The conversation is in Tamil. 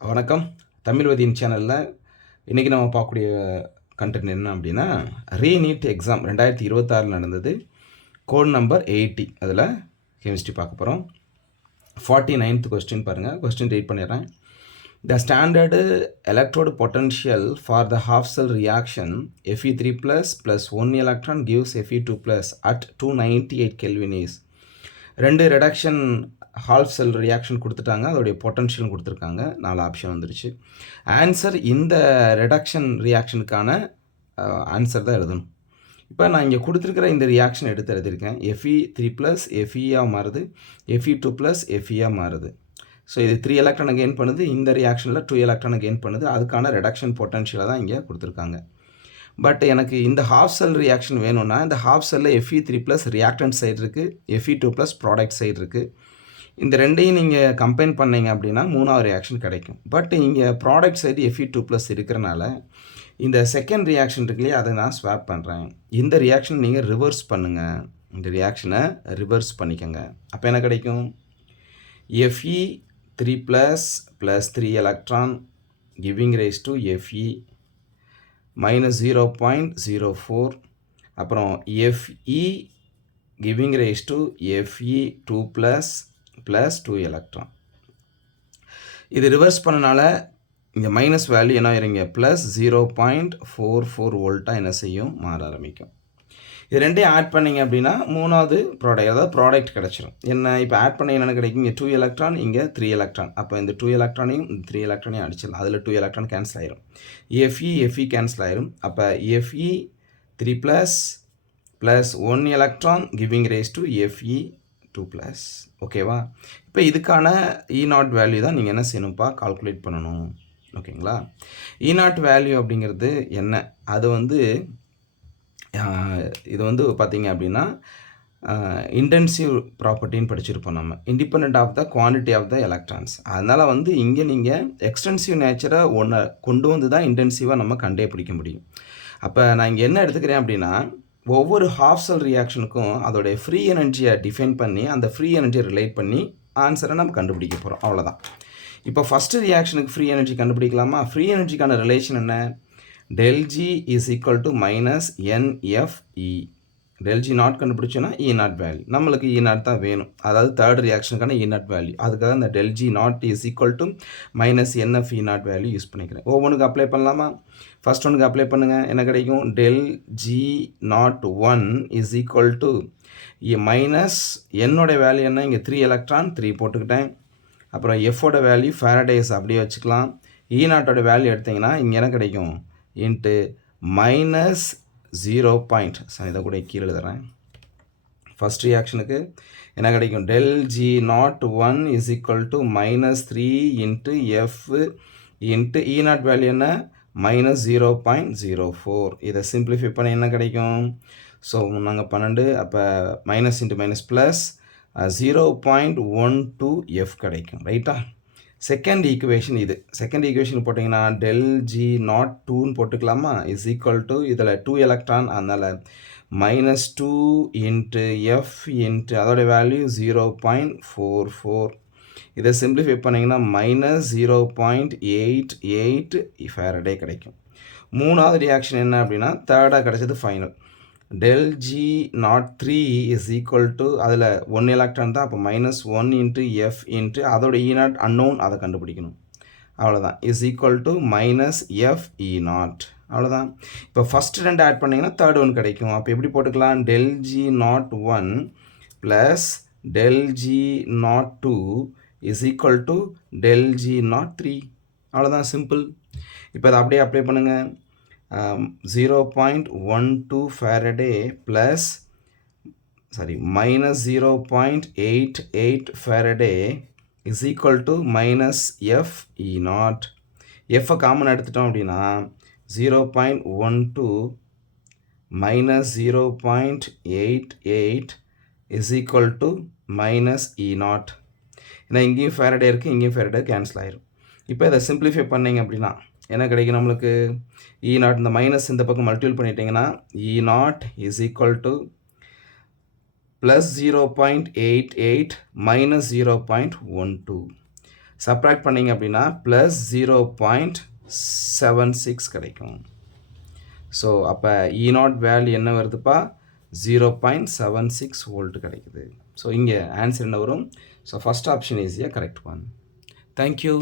வணக்கம். தமிழ்வதியின் சேனலில் இன்றைக்கி நம்ம பார்க்கக்கூடிய கண்டென்ட் என்ன அப்படின்னா, ரீநீட் எக்ஸாம் 2026 நடந்தது. கோட் நம்பர் 80 அதில் கெமிஸ்ட்ரி பார்க்க போகிறோம். 49th கொஸ்டின் பாருங்கள். கொஸ்டின் ரீட் பண்ணிடுறேன். The standard electrode potential for the half cell reaction Fe3+ + 1 electron gives Fe2+ at 298 Kelvin is. ரெண்டு ரெடக்ஷன் ஹால்ஃப் செல் ரியாக்ஷன் கொடுத்துட்டாங்க, அதோடைய பொட்டன்ஷியல் கொடுத்துருக்காங்க. 4 ஆப்ஷன் வந்துருச்சு. ஆன்சர் இந்த ரெடக்ஷன் ரியாக்ஷனுக்கான ஆன்சர் தான் எழுதணும். இப்போ நான் இங்கே கொடுத்துருக்கிற இந்த ரியாக்ஷன் எடுத்து எழுதியிருக்கேன். Fe3+ Fe மாறுது, Fe2+ Fe மாறுது. ஸோ இது 3 எலக்ட்ரானை கெயின் பண்ணுது, இந்த ரியாக்ஷனில் 2 எலக்ட்ரானை கெயின் பண்ணுது. அதுக்கான ரெடக்ஷன் பொட்டன்ஷியலை தான் இங்கே கொடுத்துருக்காங்க. பட் எனக்கு இந்த ஹாஃப் செல் ரியாக்ஷன் வேணும்னா, இந்த ஹாஃப் செல்லில் Fe3+ ரியாக்டன்ட் சைடு இருக்குது, Fe2+ ப்ராடக்ட் சைடு இருக்குது. இந்த ரெண்டையும் நீங்கள் கம்பைன் பண்ணிங்க அப்படின்னா 3வது ரியாக்ஷன் கிடைக்கும். பட் இங்கே ப்ராடக்ட் சைடு Fe2+ இருக்கிறனால இந்த செகண்ட் ரியாக்ஷன் இருக்குல்லையே, அதை நான் ஸ்வாப் பண்ணுறேன். இந்த ரியாக்ஷன் நீங்கள் ரிவர்ஸ் பண்ணுங்கள். இந்த ரியாக்ஷனை ரிவர்ஸ் பண்ணிக்கோங்க. அப்போ என்ன கிடைக்கும்? Fe3+ + 3 electron giving rise to Fe -0.04, அப்புறம் Fe giving rise to Fe2+ + 2 electron. இது ரிவர்ஸ் பண்ணனால இங்கே மைனஸ் வேல்யூ என்ன ஆயிருங்க, +0.44 வோல்ட்டாக என்ன செய்யும், மாற ஆரம்பிக்கும். இது ரெண்டையும் ஆட் பண்ணிங்க அப்படின்னா 3வது ப்ராடக்ட், அதாவது ப்ராடக்ட் கிடச்சிரும். என்ன இப்போ ஆட் பண்ண என்னென்ன கிடைக்கும்? இங்கே 2 எலக்ட்ரான், இங்கே 3 எலக்ட்ரான். அப்போ இந்த 2 எலக்ட்ரானையும் 3 எலக்ட்ரானையும் அடிச்சிடலாம். அதில் 2 எலக்ட்ரான் கேன்சல் ஆயிரும், Fe கேன்சல் ஆயிரும். அப்போ Fe3+ + 1 electron giving rise to Fe2+. ஓகேவா? இப்போ இதுக்கான E0 வேல்யூ தான் நீங்கள் என்ன செய்யணும்ப்பா, கால்குலேட் பண்ணணும். ஓகேங்களா? E0 வேல்யூ அப்படிங்கிறது என்ன? அது வந்து இது வந்து பார்த்தீங்க அப்படின்னா இன்டென்சிவ் ப்ராப்பர்ட்டின்னு படிச்சிருப்போம் நம்ம, independent of the quantity of the electrons. அதனால் வந்து இங்கே நீங்கள் எக்ஸ்டென்சிவ் நேச்சரை ஒன்று கொண்டு வந்து தான் இன்டென்சிவாக நம்ம கண்டே பிடிக்க முடியும். அப்போ நான் இங்கே என்ன எடுத்துக்கிறேன் அப்படின்னா, ஒவ்வொரு ஹாஃப் செல் ரியாக்ஷனுக்கும் அதோடைய ஃப்ரீ எனர்ஜியை டிஃபைன் பண்ணி அந்த ஃப்ரீ எனர்ஜியை ரிலேட் பண்ணி ஆன்சரை நம்ம கண்டுபிடிக்க போகிறோம். அவ்வளோதான். இப்போ ஃபஸ்ட்டு ரியாக்ஷனுக்கு ஃப்ரீ எனர்ஜி கண்டுபிடிக்கலாமா? ஃப்ரீ எனர்ஜிக்கான ரிலேஷன் என்ன? ∆G = -NFE. ∆G0 கண்டுபிடிச்சோன்னா E0 வேல்யூ. நம்மளுக்கு E0 தான் வேணும், அதாவது தேர்ட் ரியாக்ஷனுக்கான E0 வேல்யூ. அதுக்காக இந்த ∆G0 = -NFE0 வேல்யூ யூஸ் பண்ணிக்கிறேன். ஒவ்வொன்றுக்கு அப்ளை பண்ணலாமா? ஃபஸ்ட் ஒன்றுக்கு அப்ளை பண்ணுங்கள். என்ன கிடைக்கும்? ∆G01 - என்னோட வேல்யூ என்ன? இங்கே 3 எலக்ட்ரான், 3 போட்டுக்கிட்டேன். அப்புறம் எஃபோட வேல்யூ ஃபேரடேஸ் அப்படியே வச்சுக்கலாம். E0ஓட வேல்யூ எடுத்திங்கன்னா இங்கே என்ன கிடைக்கும்? இன்ட்டு -0. இதை கூட கீழே எழுதுறேன். ஃபஸ்ட் ரியாக்ஷனுக்கு என்ன கிடைக்கும்? ∆G01 = -3 × F × E0 வேல்யூ என்ன? -0.04. இதை சிம்பிளிஃபை பண்ண என்ன கிடைக்கும்? ஸோ நாங்கள் 12, அப்போ minus into minus plus 0.12 F கிடைக்கும். ரைட்டா? செகண்ட் ஈக்குவேஷன் இது. செகண்ட் ஈக்குவேஷன் போட்டிங்கன்னா ∆G02ன்னு போட்டுக்கலாமா? = இதில் 2 எலக்ட்ரான், அதனால் -2 × F × அதோட வேல்யூ 0.44. இதை சிம்பிளிஃபை பண்ணிங்கன்னா -0.88 ஃபேரடே கிடைக்கும். 3வது ரியாக்ஷன் என்ன அப்படின்னா, தேர்டாக கிடைச்சது ஃபைனல். ∆G03 = அதில் 1 எலக்ட்ரான் தான், அப்போ -1 × F × அதோட E0 அன்னோன், அதை கண்டுபிடிக்கணும். அவ்வளோதான். -FE0. அவ்வளோதான். இப்போ ஃபஸ்ட்டு 2 ஆட் பண்ணிங்கன்னா தேர்ட் ஒன் கிடைக்கும். அப்போ எப்படி போட்டுக்கலாம்? ∆G01 + ∆G02 = ∆G03. அவ்வளோதான், சிம்பிள். இப்போ அதை அப்படியே அப்ளை பண்ணுங்கள். 0.12 ஃபேரடே ப்ளஸ் -0.88 ஃபேரடே = -FE0. எஃப்பை காமன் எடுத்துட்டோம் அப்படின்னா 0.12 -0.88 -E0. ஏன்னா இங்கேயும் ஃபேரடே இருக்குது, இங்கேயும் ஃபேரடே கேன்சல் ஆயிரும். இப்போ இதை சிம்பிளிஃபை பண்ணிங்க அப்படின்னா என்ன கிடைக்கும் நம்மளுக்கு? E0 இந்த மைனஸ் இந்த பக்கம் மல்டிபிள் பண்ணிட்டீங்கன்னா E0 = +0.88 - 0.12. சப்ராக்ட் பண்ணிங்க அப்படின்னா ப்ளஸ் 0.76 கிடைக்கும். ஸோ அப்போ E0 வேல்யூ என்ன வருதுப்பா? 0.76 வோல்ட் கிடைக்குது. ஸோ இங்கே ஆன்சர் என்ன வரும்? So first option is a correct one. Thank you.